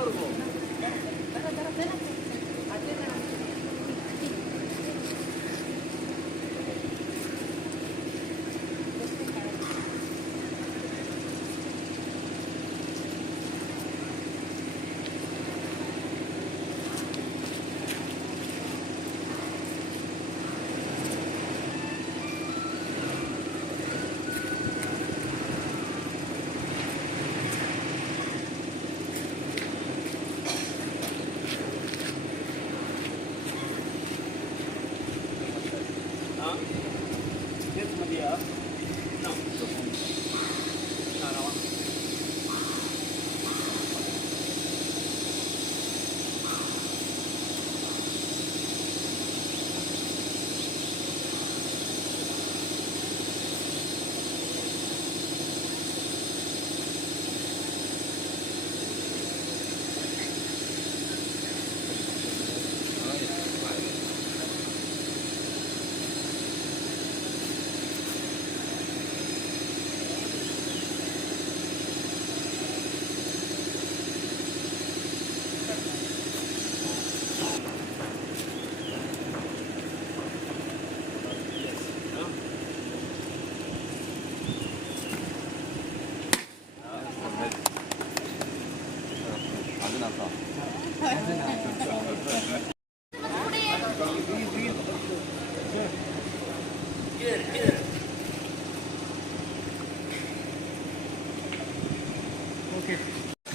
ಬರ್ಬೋದು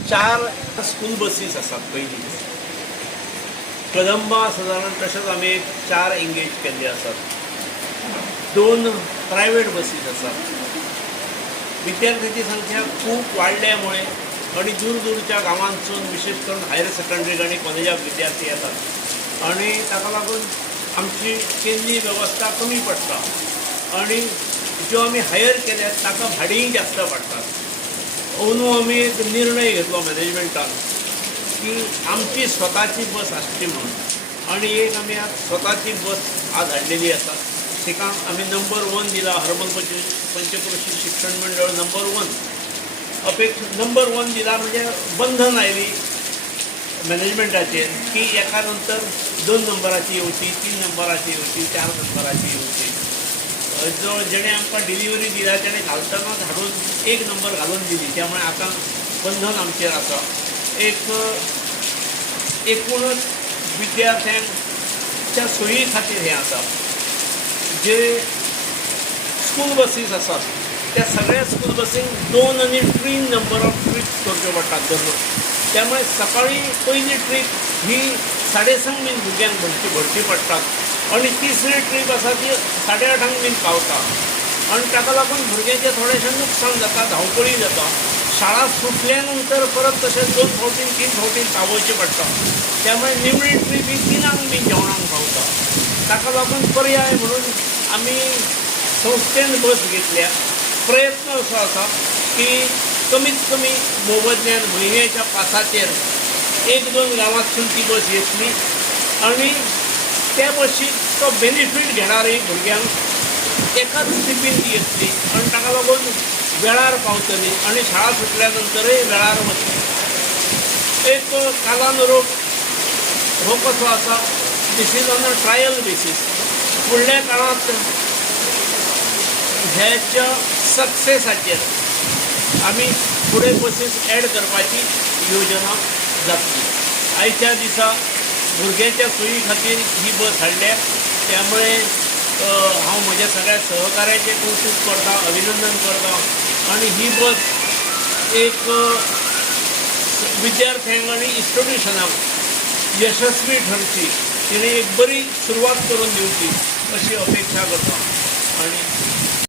चार school buses असतात पहिली. कदंबा साधारण तशेंच आमी चार एंगेज केल्ले आसात दोन प्रायव्हेट बसीस आसात विद्यार्थ्यांची संख्या खूप वाढल्यामुळे आणि दूर गावांसून विशेष करून हायर सेकंडरी आणि कॉलेजाक विद्यार्थी येतात. आणि ताका लागून आमची केल्ली वेवस्था कमी पडटा आणि ज्यो आमी हायर केल्यात ताका भाडीय जास्त पडटात अंदू आमी एक निर्णय घेतलो मॅनेजमेंटान की आमची स्वताची बस आसची म्हणून. आणि एक आमी आज स्वताची बस आज हाडलेली आसा तिका आमी नंबर वन दिला हरमल पंच पंचकृषी शिक्षण मंडळ नंबर वन अपेक्ष नंबर वन दिला म्हणजे बंधन आयली मॅनेजमेंटाचेर की एका नंतर दोन नंबराची येवची तीन नंबराची येवची चार नंबराची येवची जो जेणे आमकां डिलिव्हरी दिल्या तेणे घालतना हाडून एक नंबर घालून दिली. त्यामुळे आतां बंधन आमचेर आसा एक एकूणच विद्यार्थ्यांच्या सोयी खातीर हें आसा जे स्कूल बसीस आसात त्या सगळ्या स्कूल बसीन दोन आनी तीन नंबर ऑफ ट्रीप करच्यो पडटात दररोज. त्यामुळे सकाळी पयली ट्रीप ही साडेसंक बीन भुरग्यांक भरची भरची पडटात आणि तिसरी ट्रीप आसा ती साडे आठांक बीन पावता. आणि ताका लागून भुरग्यांचें थोडेंशें नुकसान जाता धांवपळी जाता शाळा सुटल्या नंतर परत तशें दोन फावटीन तीन फावटीन पावोवचें पडटा त्यामुळे निमणी ट्रीप ही तिनांक बीन जेवणांक पावता. ताका लागून पर्याय म्हणून आमी संस्थेन बस घेतल्या. प्रयत्न असो आसा की कमीत कमी मोबदल्यान म्हयन्याच्या पासाचेर एक दोन गांवांतसून ती बस येतली आणि त्या बसीक तो बेनिफीट घेणारी भुरग्यांक एकाच ट्रिपीन ती येतली आणि ताका लागून वेळार पावतली. आणि शाळा सुटल्या नंतरय वेळार वतली एक कालान रोग हो कसो आसा this is on a trial basis फुडल्या काळांत ह्याच्या सक्सेसाचेर आमी फुडें बसीस एड करपाची योजना जातली आयच्या दिसा भुरग्यांच्या सोयी खातीर ही बस हाडल्या. त्यामुळे हांव म्हज्या सगळ्या सहकार्याचें कौतुक करता अभिनंदन करता आणि ही बस एक विद्यार्थ्यांक आणि इन्स्टिट्युशनाक यशस्वी ठरची तिने एक बरी सुरवात करून दिवची अशी अपेक्षा करता. आणि